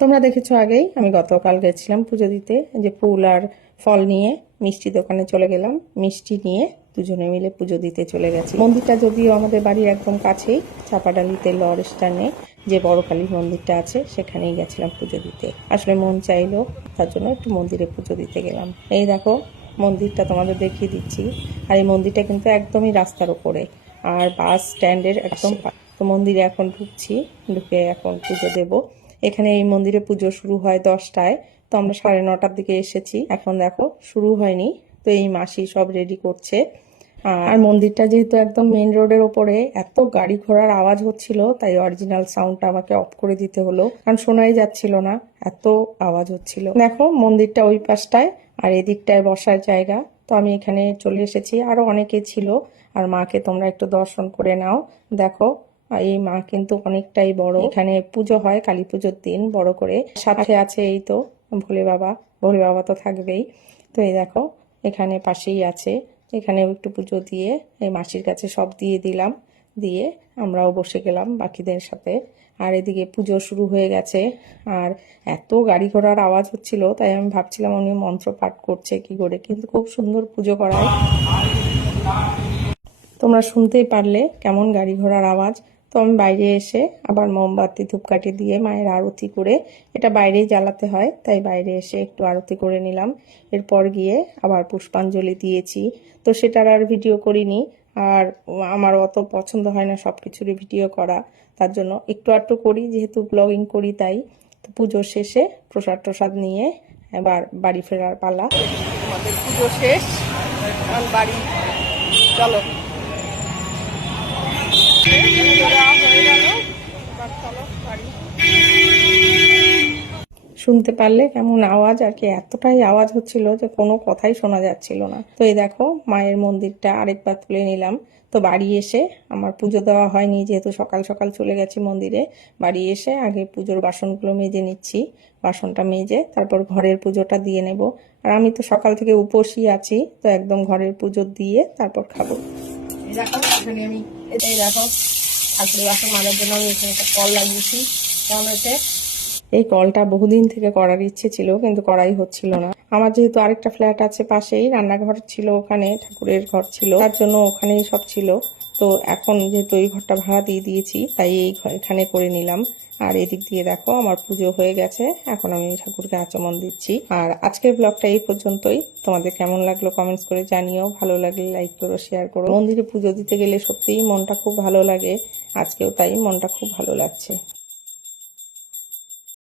তোমরা দেখেছো আগেই আমি গতকাল গেছিলাম পুজো দিতে, যে ফুল আর ফল নিয়ে মিষ্টি দোকানে চলে গেলাম। মিষ্টি নিয়ে দুজনে মিলে পুজো দিতে চলে গেছি। মন্দিরটা যদিও আমাদের বাড়ির একদম কাছেই, চাপাডালিতে লর স্ট্যান্ডে যে বড় কালী মন্দিরটা আছে সেখানেই গেছিলাম পুজো দিতে। আসলে মন চাইলো, তার জন্য একটু মন্দিরে পুজো দিতে গেলাম। এই দেখো মন্দিরটা তোমাদের দেখিয়ে দিচ্ছি। আর এই মন্দিরটা কিন্তু একদমই রাস্তার উপরে, আর বাস স্ট্যান্ডের একদম। তো মন্দিরে এখন ঢুকছি, ঢুকে এখন পুজো দেব। এখানে এই মন্দিরে পুজো শুরু হয় 10টায়, তো আমরা 9:30টার দিকে এসেছি। এখন দেখো শুরু হয়নি, তো এই মাসি সব রেডি করছে। আর মন্দিরটা যেহেতু একদম মেইন রোডের ওপরে, এত গাড়ি ঘোড়ার আওয়াজ হচ্ছিল, তাই অরিজিনাল সাউন্ডটা আমাকে অফ করে দিতে হলো, কারণ শোনাই যাচ্ছিল না, এত আওয়াজ হচ্ছিল। দেখো মন্দিরটা ওই পাশটায়, আর এদিকটায় বসার জায়গা। তো আমি এখানে চলে এসেছি, আরো অনেকে ছিল। আর মাকে তোমরা একটু দর্শন করে নাও। দেখো এই মা কিন্তু অনেকটাই বড়। এখানে পুজো হয় কালী পুজোর দিন বড় করে। সাথে আছে এই তো ভোলে বাবা, ভোলে বাবা তো থাকবেই। তো এই দেখো এখানে পাশেই আছে, এখানেও একটু পুজো দিয়ে এই মাসির কাছে সব দিয়ে দিলাম, দিয়ে আমরাও বসে গেলাম বাকিদের সাথে। আর এদিকে পুজো শুরু হয়ে গেছে, আর এত গাড়ি ঘোড়ার আওয়াজ হচ্ছিল, তাই আমি ভাবছিলাম উনি মন্ত্র পাঠ করছে কি করে, কিন্তু খুব সুন্দর পুজো করায়। তোমরা শুনতেই পারলে কেমন গাড়ি ঘোড়ার আওয়াজ। তো আমি বাইরে এসে আবার মোমবাতি ধূপকাঠি দিয়ে মায়ের আরতি করে, এটা বাইরেই জ্বালাতে হয়, তাই বাইরে এসে একটু আরতি করে নিলাম। এরপর গিয়ে আবার পুষ্পাঞ্জলি দিয়েছি। তো সেটার আর ভিডিও করিনি, আর আমার অত পছন্দ হয় না সব কিছুরই ভিডিও করা, তার জন্য একটু আধটু করি, যেহেতু ব্লগিং করি তাই। তো পুজো শেষে প্রসাদ টসাদ নিয়ে এবার বাড়ি ফেরার পালা। আমাদের পুজো শেষ, বাড়ি চলো। শুনতে পারলে কেমন আওয়াজ, আর কি এতটাই আওয়াজ হচ্ছিল যে কোনো কথাই শোনা যাচ্ছিল না। তো এই দেখো মায়ের মন্দিরটা আরেকবার তুলে নিলাম। তো বাড়ি এসে আমার পুজো দেওয়া হয়নি, যেহেতু সকাল সকাল চলে গেছি মন্দিরে। বাড়ি এসে আগে পুজোর বাসনগুলো মেজে নিচ্ছি, বাসনটা মেজে তারপর ঘরের পুজোটা দিয়ে নেব। আর আমি তো সকাল থেকে উপোসই আছি, তো একদম ঘরের পুজো দিয়ে তারপর খাবো। দেখো এখানে আমি এটাই দেখো ঠাকুরের বাসন মাজার জন্য আমি এখানে একটা কল লাগিয়েছি। এই কলটা বহুদিন থেকে করার ইচ্ছে ছিল, কিন্তু করাই হচ্ছিল না। আমার যেহেতু আরেকটা ফ্ল্যাট আছে পাশেই, রান্নাঘর ছিল ওখানে, ঠাকুরের ঘর ছিল, তার জন্য ওখানেই সব ছিল। তো এখন যেহেতু এই ঘরটা ভাড়া দিয়ে দিয়েছি, তাই এই এখানে করে নিলাম। আর এদিক দিয়ে দেখো আমার পুজো হয়ে গেছে, এখন আমি ঠাকুরকে আচমন দিচ্ছি। আর আজকের ব্লগটা এই পর্যন্তই। তোমাদের কেমন লাগলো কমেন্টস করে জানিও, ভালো লাগলে লাইক করো, শেয়ার করো। মন্দিরে পুজো দিতে গেলে সত্যিই মনটা খুব ভালো লাগে, আজকেও তাই মনটা খুব ভালো লাগছে।